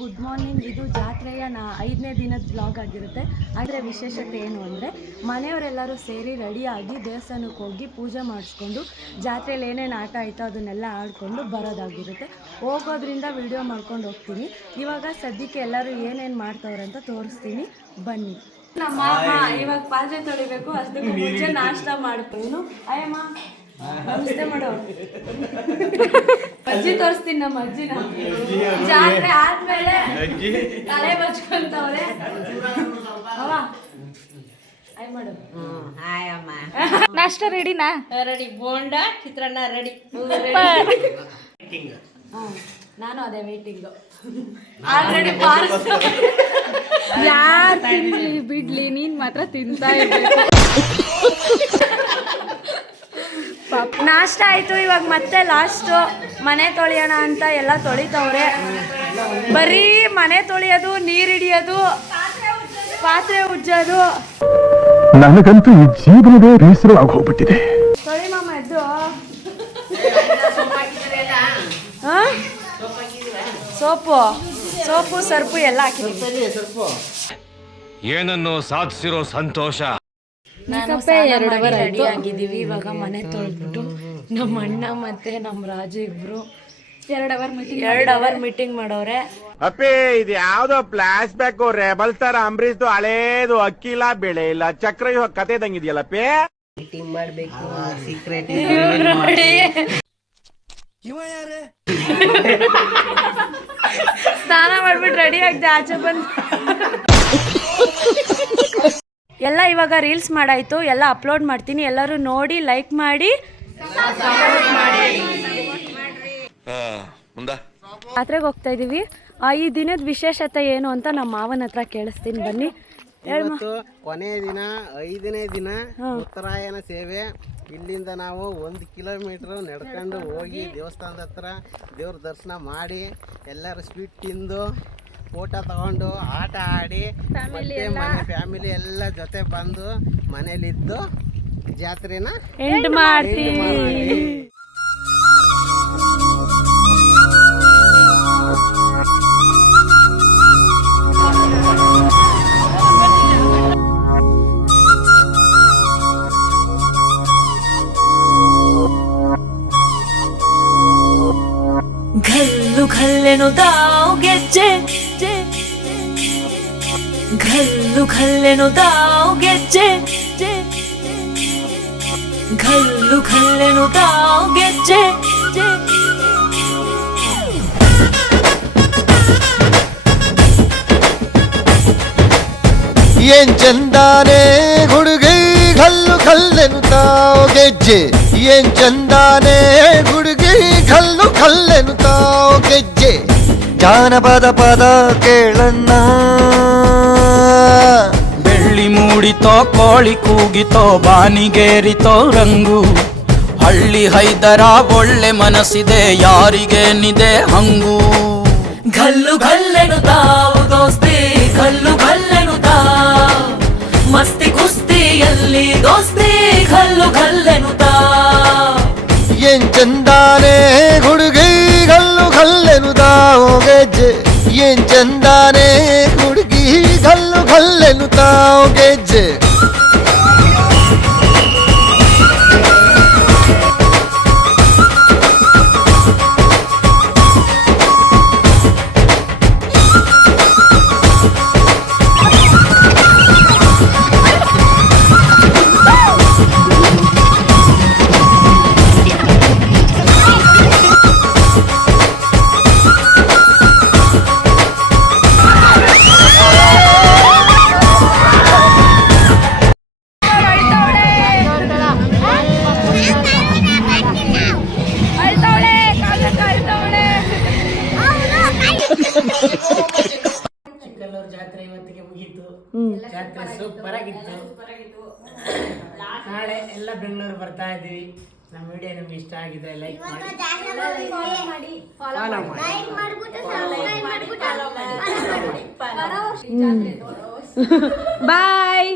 Good morning. ಇದು ಜಾತ್ರೆಯ 5ನೇ ದಿನದ ಬ್ಲಾಗ್ ಆಗಿರುತ್ತೆ. ಆದರೆ ವಿಶೇಷತೆ ಏನು ಅಂದರೆ ಮನೆಯವರೆಲ್ಲರೂ ಸೇರಿ ರೆಡಿಯಾಗಿ ದೇವಸ್ಥಾನಕ್ಕೆ ಹೋಗಿ ಪೂಜೆ ಮಾಡಿಸ್ಕೊಂಡು ಜಾತ್ರೆಯಲ್ಲಿ ಏನೇನು ಆಟ ಆಯಿತೋ ಅದನ್ನೆಲ್ಲ ಆಡಿಕೊಂಡು ಬರೋದಾಗಿರುತ್ತೆ. ಹೋಗೋದ್ರಿಂದ ವಿಡಿಯೋ ಮಾಡ್ಕೊಂಡು ಹೋಗ್ತೀನಿ. ಇವಾಗ ಸದ್ಯಕ್ಕೆ ಎಲ್ಲರೂ ಏನೇನು ಮಾಡ್ತಾವ್ರೆ ಅಂತ ತೋರಿಸ್ತೀನಿ, ಬನ್ನಿ. ನಮ್ಮ ಇವಾಗ ಪಾತ್ರೆ ತೊಳಿಬೇಕು, ಅದಕ್ಕೆ ಮುಂಚೆ ನಾಷ್ಟ ಮಾಡ್ತೀನಿ. ಅಯ್ಯಮ್ಮ ನಮಸ್ತೆ ಮಾಡೋ. ಅಜ್ಜಿ ತೋರಿಸ್ತೀನಿ, ನಮ್ಮ ಅಜ್ಜಿನ. ಜಾತ್ರೆ ಆದ್ಮೇಲೆ ತಲೆ ಬಚ್ಕೊಂತವ್ರೆ. ಅವ ಆಯ್ ಮಾಡು. ನಾಷ್ಟ ರೆಡಿನಾ? ರೆಡಿ. ಬೋಂಡ ಚಿತ್ರಾನ್ನ ರೆಡಿ. ನಾನು ಅದೇ ವೇಟಿಂಗು. ಯಾರು ತಿನ್ಲಿ ಬಿಡ್ಲಿ, ನೀನ್ ಮಾತ್ರ ತಿಂತಾ ಇರ್ಬೇಕು. ನಾಷ್ಟ ಆಯ್ತು. ಇವಾಗ ಮತ್ತೆ ಲಾಸ್ಟು ಮನೆ ತೊಳೆಯೋಣ ಅಂತ ಎಲ್ಲ ತೊಳಿತವ್ರೆ. ಬರೀ ಮನೆ ತೊಳೆಯೋದು, ನೀರು ಹಿಡಿಯೋದು, ಪಾತ್ರೆ ಉಜ್ಜೋದು. ನನಗಂತೂ ಈ ಜೀವನವೇ ಬೇಸರವಾಗಿ ಹೋಗ್ಬಿಟ್ಟಿದೆ. ತೊಳಿ ಮಾಮ ಎದ್ದು. ಸೋಪು ಸರ್ಪು ಎಲ್ಲ ಹಾಕಿದ್ದೀವಿ. ಏನನ್ನು ಸಾಧಿಸಿರೋ ಸಂತೋಷ. ರೆಡಿ ಆಗಿದ್ದೀವಿ. ಇವಾಗ ಮನೆ ತೊಳೆದ್ಬಿಟ್ಟು ನಮ್ಮ ಅಣ್ಣ ಮತ್ತೆ ನಮ್ಮ ರಾಜು ಇಬ್ರು 2 ಅವರ್ ಮೀಟಿಂಗ್ ಮಾಡೋರೆ. ಅಪ್ಪೇ ಇದು ಯಾವ್ದೋ flash back rebel star Ambareesh ಹಳೇದು ಅಕ್ಕಿ ಇಲ್ಲ ಬೆಳೆ ಇಲ್ಲ ಚಕ್ರ ಕತೆ ತಂಗಿದ್ಯಲ್ಲಪ್ಪೇ. ಮೀಟಿಂಗ್ ಮಾಡ್ಬೇಕು, ಸೀಕ್ರೆಟ್. ಸ್ನಾನ ಮಾಡ್ಬಿಟ್ಟು ರೆಡಿ ಆಗಿದೆ, ಆಚೆ ಬಂದು ಎಲ್ಲ ಇವಾಗ ರೀಲ್ಸ್ ಮಾಡಾಯ್ತು, ಎಲ್ಲ ಅಪ್ಲೋಡ್ ಮಾಡ್ತೀನಿ. ಎಲ್ಲರೂ ನೋಡಿ ಲೈಕ್ ಮಾಡಿ ಜಾತ್ರೆಗೆ ಹೋಗ್ತಾ ಇದೀವಿ. ಈ ದಿನದ ವಿಶೇಷತೆ ಏನು ಅಂತ ನಮ್ಮ ಮಾವನ ಹತ್ರ ಕೇಳಿಸ್ತೀನಿ, ಬನ್ನಿ. ಇವತ್ತು ಕೊನೆಯ ದಿನ, 5ನೇ ದಿನ ಉತ್ತರಾಯಣ ಸೇವೆ. ಇಲ್ಲಿಂದ ನಾವು 1 ಕಿಲೋಮೀಟರ್ ನಡ್ಕೊಂಡು ಹೋಗಿ ದೇವಸ್ಥಾನದ ಹತ್ರ ದೇವ್ರ ದರ್ಶನ ಮಾಡಿ ಎಲ್ಲರೂ ಸ್ವೀಟ್ ತಿಂದು ಫೋಟೋ ತಗೊಂಡು ಆಟ ಆಡಿ ಮತ್ತೆ ಮನೆ ಫ್ಯಾಮಿಲಿ ಎಲ್ಲ ಜೊತೆ ಬಂದು ಮನೇಲಿದ್ದು ಜಾತ್ರೆನ ಎಂಡ್ ಮಾಡ್ತೀವಿ. ಘಲ್ಲು ಘಲ್ಲೆನು ದಾವ್ ಗೆಜ್ಜೆ, ಘಲ್ಲು ಘಲ್ಲೆನು ದಾವ್ ಗೆಜ್ಜೆ, ಘಲ್ಲು ಘಲ್ಲೆನು ದಾವ್ ಗೆಜ್ಜೆ. ಏನ್ ಚಂದಾನೆ ಹುಡುಗಿ ಘಲ್ಲು ಘಲ್ಲೆನು ತಾವ್ ಗೆಜ್ಜೆ, ಏನ್ ಚಂದಾನೆ ಹುಡುಗಿ ಘಲ್ಲು ಘಲ್ಲೆನು ತಾವ್ ಗೆಜ್ಜೆ. ಜಾನಪದ ಪದ ಕೇಳಣ್ಣ. ಬೆಳ್ಳಿ ಮೂಡಿತೋ, ಕೋಳಿ ಕೂಗಿತೋ, ಬಾನಿಗೇರಿತೋ ರಂಗು. ಹಳ್ಳಿ ಹೈದರ ಒಳ್ಳೆ ಮನಸ್ಸಿದೆ, ಯಾರಿಗೇನಿದೆ ಹಂಗು. ಘಲ್ಲು ಘಲ್ಲೆನು ತಾವು ದೋಸ್ತಿ, ಘಲ್ಲು ಘಲ್ಲೆನು ತಾವ್ ಮಸ್ತಿ ಕುಸ್ತಿಯಲ್ಲಿ ದೋಸ್ತಿ, ಘಲ್ಲು ಘಲ್ಲೆನು ತಾವ್. ಏನ್ ಚಂದಾನೆ ಹುಡುಗಿ ಘಲ್ಲು ಘಲ್ಲೆನು ತಾವ್ ಗೆಜ್ಜೆ, ಏನ್ ಚಂದಾನೆ ಹುಡುಗಿ ಘಲ್ಲು ಘಲ್ಲೆನು ತಾವ್ ಗೆಜ್ಜೆ. ಚಿಕ್ಕಲ್ಲೂರು ಜಾತ್ರೆ ಇವತ್ತಿಗೆ ಮುಗೀತು. ಜಾತ್ರೆ ಸೂಪರ್ ಆಗಿತ್ತು. ನಾಳೆ ಎಲ್ಲ ಬೆಂಗಳೂರು ಬರ್ತಾ ಇದೀವಿ. ನಮ್ಮ ವಿಡಿಯೋ ನಿಮ್ಗೆ ಇಷ್ಟ ಆಗಿದ್ರೆ ಲೈಕ್ ಮಾಡಿ, ಫಾಲೋ ಮಾಡಿ. ಬಾಯ್.